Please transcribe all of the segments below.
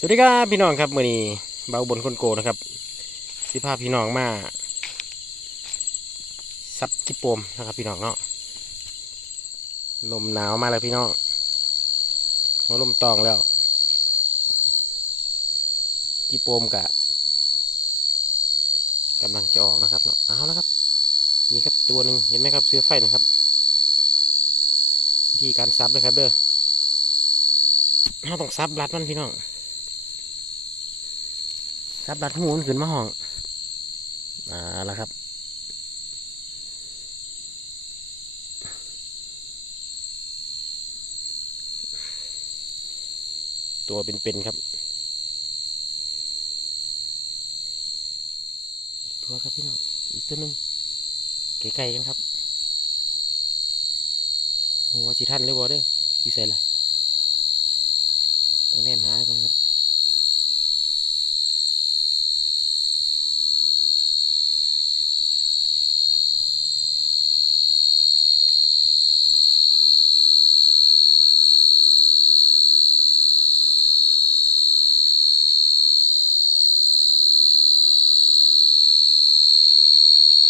สวัสดีครับพี่น้องครับมื่อนี้เบาบนคนโกนะครับ สิพาพี่น้องมาซับกิโปมนะครับ พี่น้องเนาะลมหนาวมาแล้วพี่น้องหัวลมตองแล้วกิโปมกะกำลังจะออกนะครับเนาะเอาแล้วครับ นี่ครับตัวหนึ่งเห็นไหมครับเสื้อไฟนะครับวิธีการซับเลยครับเด้อเราต้องซับรัดมันพี่น้อง ซับรัดหูนขึ้นมาห้องอ่าแล้วครับ ตัวเป็นๆครับตัวครับพี่น้องอีกตัวหนึ่งไกลๆกันครับโอ้ว่าสิท่านเลยบอเด้ออยู่ใส่ล่ะต้องแนมหาก่อนครับ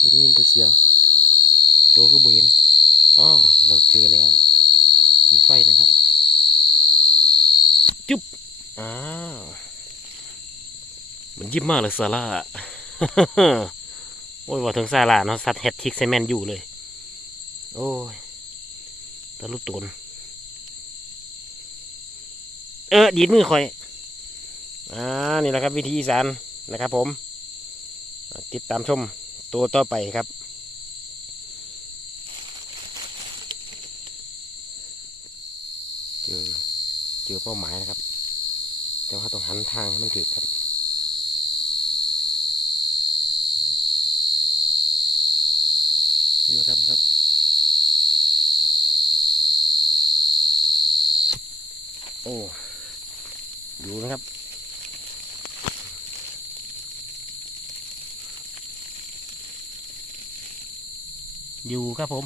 คือได้ยิน แต่เสียง ตัวคือบ่เห็นอ๋อเราเจอแล้วอยู่ไฟนะครับ จุ๊บอ้าวมันยิบมากเลยซาร่าโอ้ยว่าถึงซาร่าเนาะสัตว์แฮตทิกไซแมนอยู่เลย โอ้ยตะลุตุนเออ ดีดมือคอย อ่า นี่แหละครับวิธีอีสานนะครับผม ติดตามชม ตัวต่อไปครับ เจอเจอเป้าหมายนะครับ แต่ว่าต้องหันทางให้มันถึกครับดูครับครับโอ้ดูนะครับ อยู่ครับผม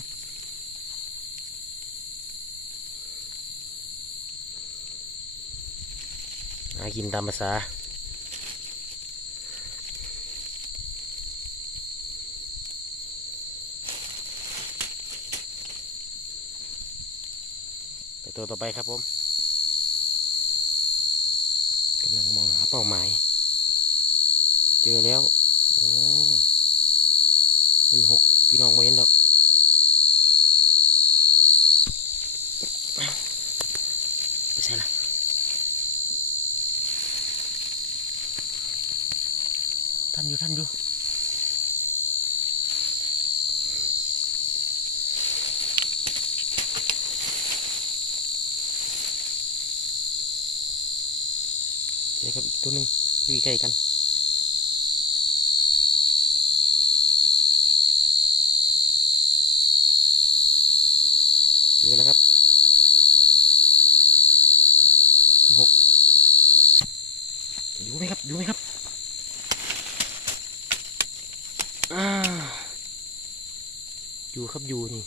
หากินตามภาษาไปตัวต่อไปครับผมกำลังมองหาเป้าหมาย เจอแล้ว โอ้มันหกพี่น้องไม่เห็นดอก ไม่ใช่ละท่านอยู่ท่านอยู่ เจอกับอีกตัวหนึ่งอยู่ใกล้กันเจอแล้วครับหกอยู่ไหมครับอยู่ไหมครับออยู่ครับอยู่นี่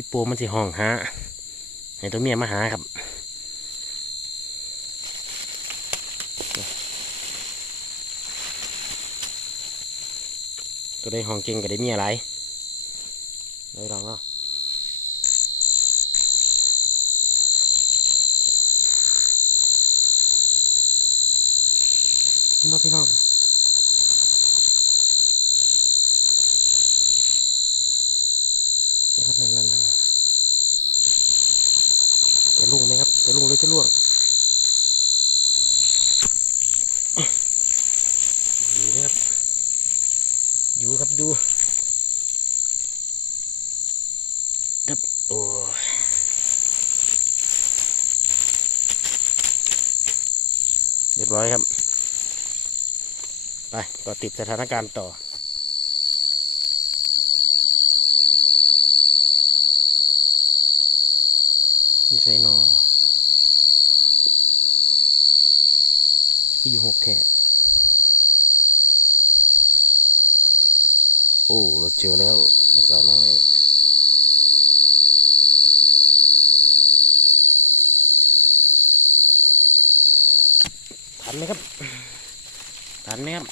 จิปโปมันสิห้องหาให้ตัวเมียมาหาครับตัวได้ห้องเก่งก็ได้เมียอะไรได้ลองเนาะเห็นบ่พี่น้องเดี๋ยวครับนั่นนั่นนั่นจะลุ่งไหมครับจะลุ่งหรือจะล่วงอยู่นี่ครับ อยู่ครับดูครับโอ้ยเรี ยบร้อยครับ ไปต่อติดสถานการณ์ต่อนี่ใส่หนออยู่หกแถบโอ้ เราเจอแล้วสาวน้อย ทันไหมครับทันไหมครับ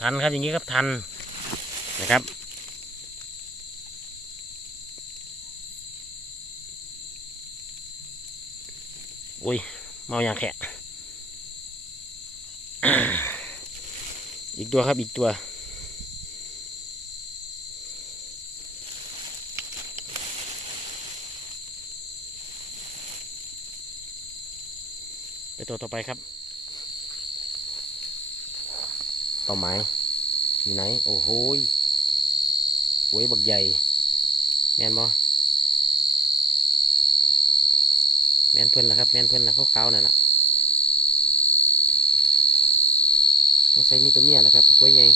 ทันครับอย่างนี้ครับทันนะครับอุ้ยเมาอย่างแขะอีกตัวครับอีกตัว ไปตัวต่อไปครับเป้าหมายอยู่ไหน โอ้โหยหวยบักใหญ่ แม่นบ่แม่นเพิ่นละครับ แม่นเพิ่นละขาวๆนั่นละต้องใส่มีตัวเมียแล้วครับหวยใหญ่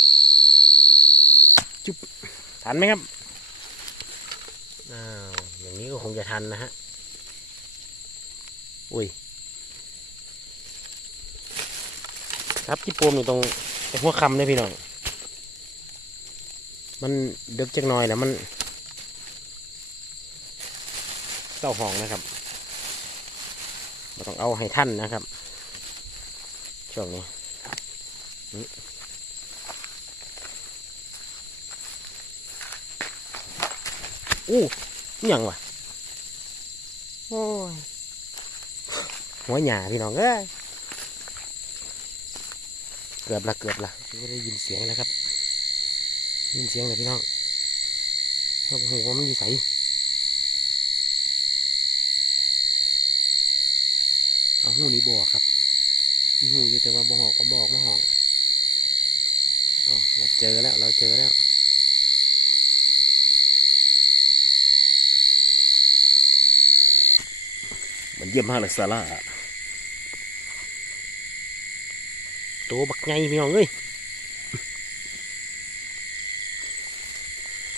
จุ๊บทันไหมครับอ้าวอย่างนี้ก็คงจะทันนะฮะอุ้ย ครับที่ปมอยู่ตรงไอ้หัวคำเนี่ยพี่น้องมันเดึกจักหน่อยแล้วมันเต้าห้องนะครับเราต้องเอาให้ท่านนะครับ ช่วงนี้นี่อู้อิหยังวะโอ้ยหัวหยาพี่น้องเอ้ย เกือบละเกือบละไม่ได้ยินเสียงแล้วครับ ยินเสียงเลยพี่น้องเขาบอกว่ามันอยู่ใสเอาหูนี้บอกครับหูอยู่แต่ว่าบอหอกบอกมาห้องเราเจอแล้วเราเจอแล้วมันเยี่ยมมากเลยซาร่า ตัวบักไงพี่น้องเอ้ย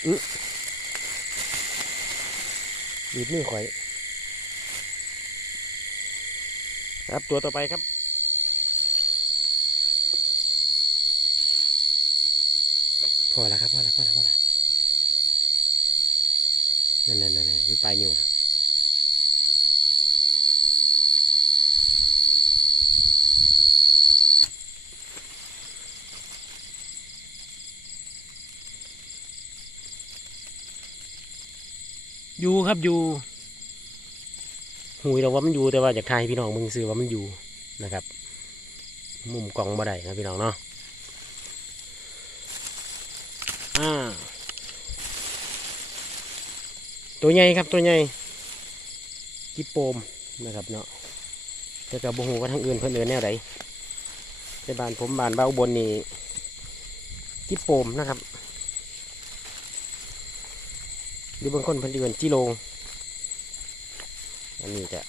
อื้อบีบมือข่อย ครับตัวต่อไปครับพอแล้วครับพอแล้วพอแล้วพอแล้วนั่นนั่นนั่นอยู่ปลายนิ้วนะ อยู่ครับอยู่หูยเราว่ามันอยู่แต่ว่าอยากทายพี่น้องมึงซื้อว่ามันอยู่นะครับ มุมกล่องบ่ได้นะพี่น้องเนาะอ่าตัวใหญ่ครับตัวใหญ่กิโปมนะครับเนาะแต่กับบุหูว่าทางอื่นเพิ่อนเอินแนวใด ในบ้านผมบ้านเบ้าอุบนนี่กิโปมนะครับหรือบางคนเพิ่นเอินจิโลงอันนี้จะ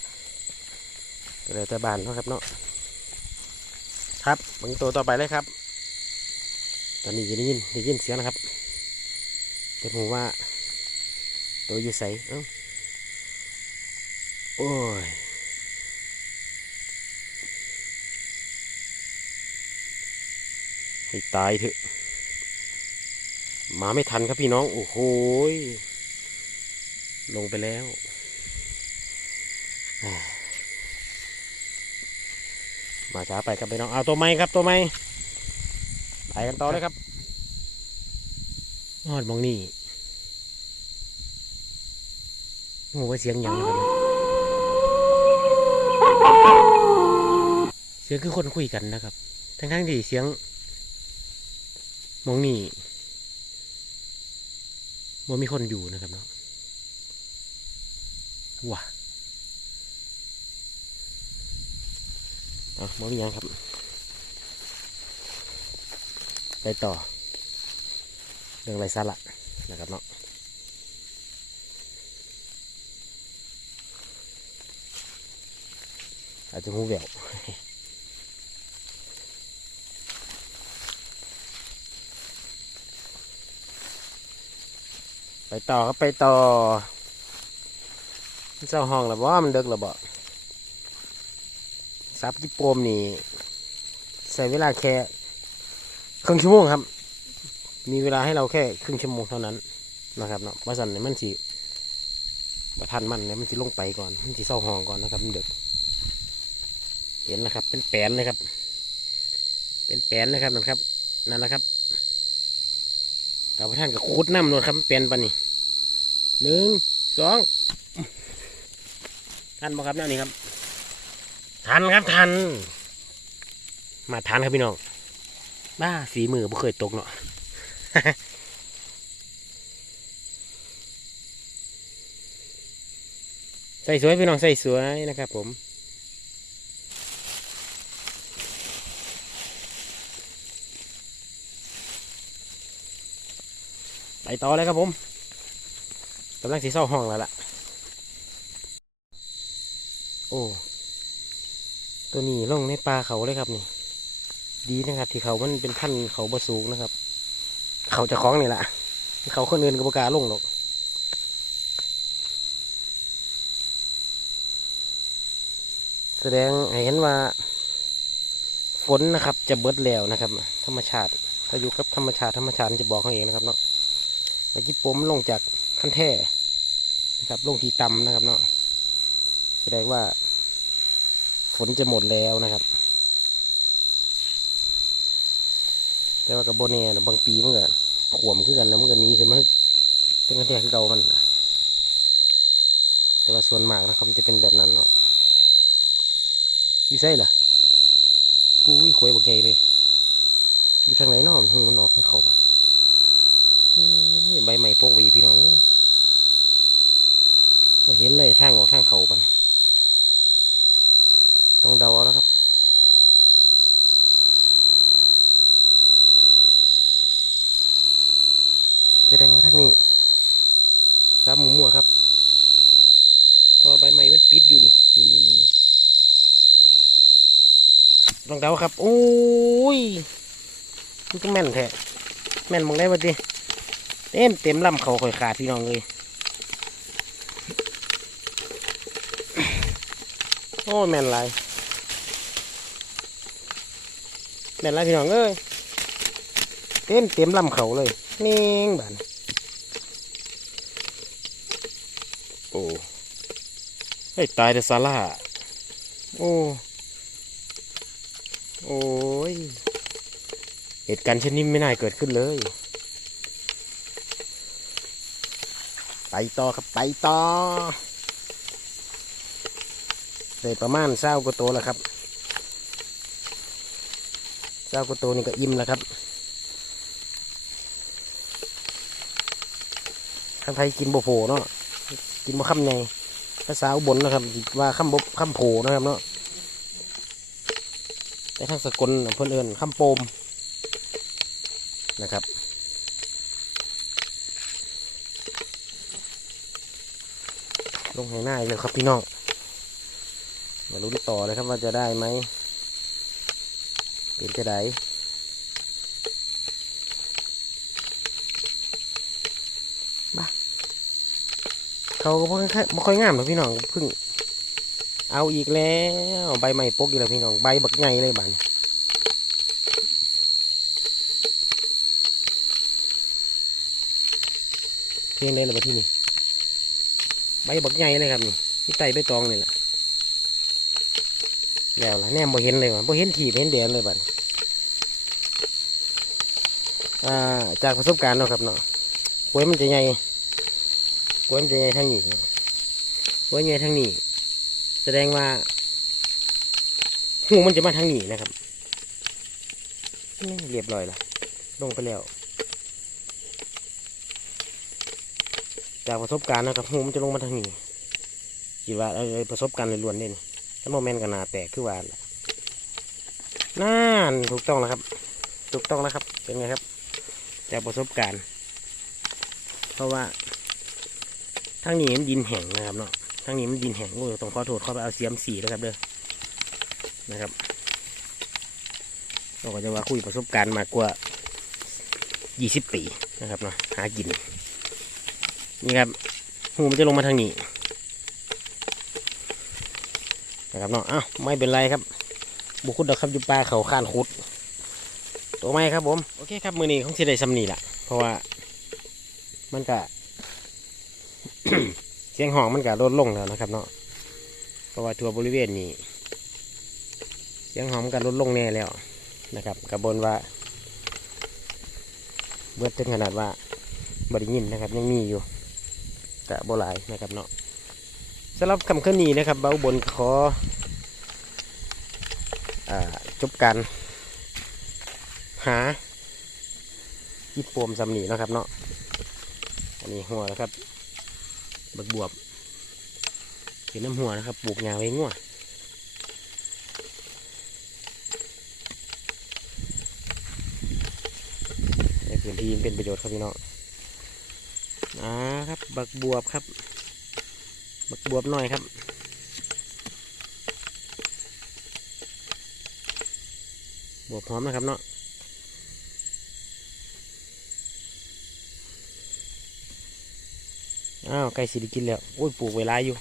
ก็เลยแต่บานนะครับเนาะครับมึงตัวต่อไปเลยครับ ตอนนี้จะได้ยินได้ยินเสียงนะครับแต่ผมว่าตัวอยู่ใสเอ้าโอ้ย ให้ตายเถอะ มาไม่ทันครับพี่น้อง โอ้โหลงไปแล้วมาช้าไปครับพี่น้อง เอาตัวไม้ครับตัวไม้ไปกันต่อเลยครับนอดมองนี่โอ้โหว่าเสียงยังนะครับเสียงคือคนคุยกันนะครับ ทั้งทั้งๆที่เสียง มองนี่ว่ามีคนอยู่นะครับเนาะว้าอะมองยังครับ ไปต่อ เรื่องไรสาระนะครับเนาะอาจจะหูแหวว ไปต่อครับไปต่อเจ้าห้องแล้วบ่มันเดึกแล้วบ่ซับที่โปมนี่ใส่เวลาแค่ครึ่งชั่วโมงครับ มีเวลาให้เราแค่ครึ่งชั่วโมงเท่านั้นนะครับเนาะว่าสันเนี่ยมันสิประทันมันเนี่ยมันสิลงไปก่อน มันสิเศร้าห้องก่อนนะครับมันเด็กเห็นนะครับ เป็นแปลนเลยครับ เป็นแปลนเลยครับนั่นครับ นั่นแหละครับเราประท่านกับคุดน้ำนวลครับเป็นปะนี่ หนึ่งสองทันบ่ครับแนวนี้ครับ ทันครับทัน มาทันครับพี่น้องบ้าฝีมือบ่เคยตกเนาะใส่สวยพี่น้องใส่สวยนะครับผมไปต่อเลยครับผม กำลังสีเศร้าห้องแล้วล่ะ โอ้ ตัวนี้ลงในปลาเขาเลยครับนี่ ดีนะครับ ที่เขามันเป็นพันเขาบะสูงนะครับ เขาจะคล้องนี่แหละเขาคนอื่นกับบกล้าลงหรอกแสดงเห็นว่าฝนนะครับ จะเบิดแล้วนะครับ ธรรมชาติ ถ้าอยู่กับธรรมชาติธรรมชาติจะบอกเขาเองนะครับเนาะแต่ญี่ปุ่มลงจาก ขั้นแท่นะครับลงที่ต่ำนะครับเนาะแสดงว่า ฝนจะหมดแล้วนะครับ แต่ว่ากับโบเน่นะบางปีมันก็ขวมขึ้นกันนะมันก็หนีขึ้นมาตั้งแต่คือเก่ามันน่ะแต่ว่าส่วนมากนะครับมันจะเป็นแบบนั้นเนาะอยู่ใส่ล่ะปุ้ยขวยบกใหญ่เลย อยู่ทางไหนเนาะหูมันออกให้เขาปะโอ้ยใบใหม่โปกวีพี่น้องเอ้ย ว่าเห็นเลยทางออกทางเขาปะเนี่ยต้องเดาเอาแล้วครับแสดงว่าทางนี้ครับหมูมัวครับเพอใบไม้มันปิดอยู่นี่นี่นี่นี่ลองเดาครับโอ้ยมันก็แม่นแท้แม่นมองได้ปะดิเต็มเต็มลำเขาข่อยขาดพี่น้องเลย โอ้ยแม่นหลายแม่นหลายพี่น้องเอ้ยเต็มเต็มลำเขาเลยเน่งบานโอ้ไอ้ตายแต่ซาร่าโอ้โอ้ยเหตุการณ์เช่นนี้ไม่น่าเกิดขึ้นเลย ไปต่อครับ ไปต่อ ได้ประมาณเศร้ากว่าโตแล้วครับเศร้ากว่าโตนี่ก็อิ่มแล้วครับทางไทยกินโบโผเนาะกินบ่คำไงภาษาอุบลนะครับว่าคำบคำโผนะครับเนาะแต่ทางสกลเพื่อนเอินคำโปมนะครับลงให้หน้าเลยครับพี่น้อง มาลุ้นต่อเลยครับว่าจะได้ไหมเป็นจะได้เขาก็บ่ค่อยบ่ค่อยงามหรอกพี่น้องเพิ่ง เอาอีกแล้วใบใหม่ปกอีกแล้วพี่น้องใบบักใหญ่เลยบานเพียงได้เลยมาที่นี่ใบบักใหญ่เลยครับนี่ที่ไตใบตองนี่แหละ แล้วล่ะแนมบ่เห็นเลยว่ะบ่เห็นถีบเห็นแดนเลยบัดจากประสบการณ์เนาะครับเนาะหวยมันจะใหญ่กล้วยมันจะใหญ่ทางนี้กล้วยใหญ่ทางนี้ แสดงว่าหูมันจะมาทางนี้นะครับนี่เรียบร้อยละลงไปแล้ว จากประสบการณ์นะครับหูมันจะลงมาทางนี้คิดว่าประสบการณ์ล้วนๆเด่น ถ้าโมเมนต์กันาแตกคือว่าล่ะนั่นถูกต้องแล้วครับ ถูกต้องแล้วครับ เป็นไงครับ จากประสบการณ์ เพราะว่าทางนี้มันดินแห้งนะครับเนาะทางนี้มันดินแห้งโอ้ต้องขอโทษเข้าไปเอาเสียมสีแล้วครับเด้อนะครับเราก็จะว่าคุยประสบการณ์มากกว่า 20 ปีนะครับเนาะหากินนี่ครับหูมันจะลงมาทางนี้ นะครับเนาะอ้าวไม่เป็นไรครับ บุคุดดอกครับอยู่ปลาเขาข้านขุด ตัวไม้ครับผมโอเคครับมือนี้ของสิได้สำนีละเพราะว่า มันก็เสียงห้องมันก็ลดลงแล้วนะครับ เนาะเพราะว่าทัวบริเวณนี้เสียงห้องมันก็ลดลงแน่แล้วนะครับกระบนว่าเบิดถึงขนาดว่าบริยินนะครับยังมีอยู่กะโบหลายนะครับเนาะ สำหรับคำขึ้นนี้นะครับเบาบนขออจบการหาญี่ปวมสำนีนะครับเนาะอันนี้หัวนะครับบักบวบเป็นน้ำหัวนะครับปลูกยาไว้งัวในพื้นที่เป็นประโยชน์ครับพี่น้องอ่าครับ บักบวบครับ บักบวบหน่อยครับบวบหอมนะครับเนาะอ้าวใกล้สิได้กินแล้วโอ้ยปลูกเวลาอยู่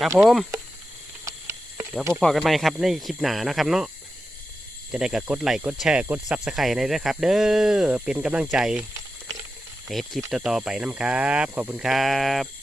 ครับผม เดี๋ยวพบกันใหม่ครับในคลิปหนานะครับเนาะ จะได้กับกดไลค์กดแชร์กดซับสไครต์ในด้วยครับ เด้อเป็นกำลังใจให้เฮ็ดคลิปต่อๆไปน้ำครับ ขอบคุณครับ